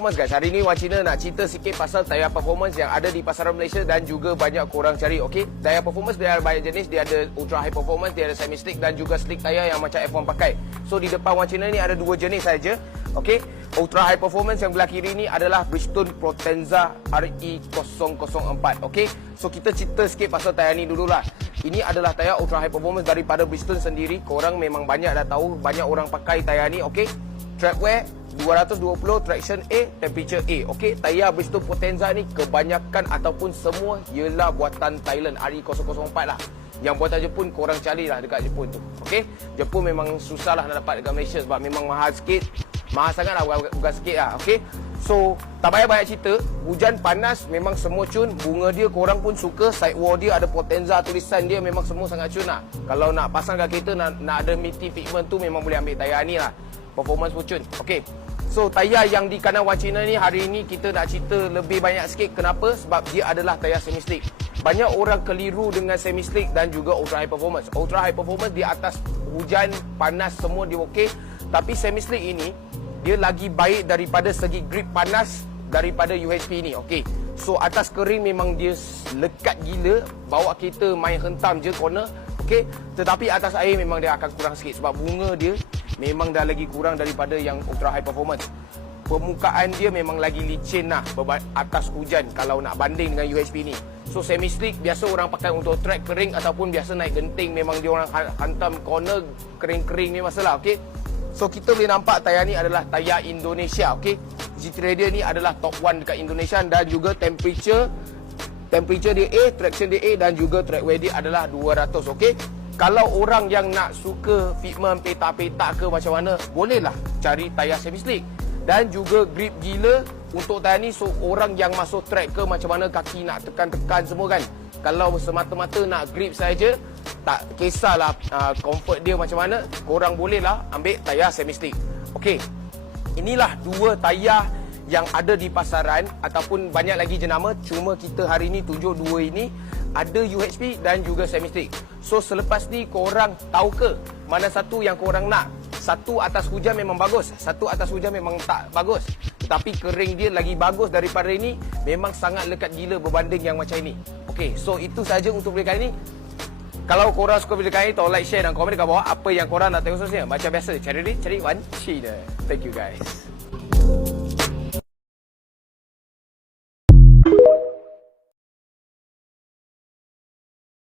performance guys. Hari ni Wan Cina nak cerita sikit pasal tayar performance yang ada di pasaran Malaysia dan juga banyak korang cari. Okey, tayar performance dia ada banyak jenis. Dia ada ultra high performance, dia ada semi slick dan juga slick tayar yang macam F1 pakai. So di depan Wan Cina ni ada dua jenis saja. Okey, ultra high performance yang belah kiri ni adalah Bridgestone Potenza RE004. Okey, so kita cerita sikit pasal tayar ni dululah. Ini adalah tayar ultra high performance daripada Bridgestone sendiri. Korang memang banyak dah tahu, banyak orang pakai tayar ni. Okey, track wear 220, traction A, temperature A. Okey, tayar Bridgestone Potenza ni kebanyakan ataupun semua ialah buatan Thailand, RE004 lah. Yang buatan Jepun korang carilah dekat Jepun tu. Okey, Jepun memang susah lah nak dapat dekat Malaysia sebab memang mahal sikit. Mahal sangat lah, bukan sikit lah. Okey, so tak payah banyak cerita. Hujan panas memang semua cun. Bunga dia korang pun suka. Sidewall dia ada Potenza tulisan dia, memang semua sangat cun lah. Kalau nak pasang kat kereta, nak ada meaty fitment tu, memang boleh ambil tayar ni lah. Performance pun cun. Okey, so tayar yang di kanan Wan Cina ni hari ni kita nak cerita lebih banyak sikit. Kenapa? Sebab dia adalah tayar semi slick. Banyak orang keliru dengan semi slick dan juga ultra high performance. Ultra high performance di atas hujan, panas semua dia okey. Tapi semi slick ini dia lagi baik daripada segi grip panas daripada UHP ni. Okey, so atas kering memang dia lekat gila, bawa kita main hentam je corner. Okey, tetapi atas air memang dia akan kurang sikit sebab bunga dia memang dah lagi kurang daripada yang ultra high performance. Permukaan dia memang lagi licin lah atas hujan kalau nak banding dengan UHP ni. So semi slick biasa orang pakai untuk track kering ataupun biasa naik genting, memang dia orang hantam corner kering-kering ni masalah. Okey, so kita boleh nampak tayar ni adalah tayar Indonesia. Okey, GT Radial ni adalah top 1 dekat Indonesia dan juga temperature dia A, traction dia A dan juga track wear dia adalah 200. Okey, kalau orang yang nak suka fitment petak-petak ke macam mana, bolehlah cari tayar semi slick. Dan juga grip gila untuk tayar ni. So orang yang masuk track ke macam mana, kaki nak tekan-tekan semua kan, kalau semata-mata nak grip saja, tak kisahlah comfort dia macam mana, korang bolehlah ambil tayar semi slick. Okey, inilah dua tayar yang ada di pasaran ataupun banyak lagi jenama. Cuma kita hari ni tunjuk dua ini, ada UHP dan juga semi slick. So selepas ni korang tahu ke mana satu yang korang nak? Satu atas hujan memang bagus, satu atas hujan memang tak bagus. Tetapi kering dia lagi bagus daripada ini. Memang sangat lekat gila berbanding yang macam ini. Okey, so itu saja untuk video kali ini. Kalau korang suka video kali ini, tolong like, share dan komen dekat bawah apa yang korang nak tengok seterusnya. Macam biasa, cari Wan Cina. Thank you guys.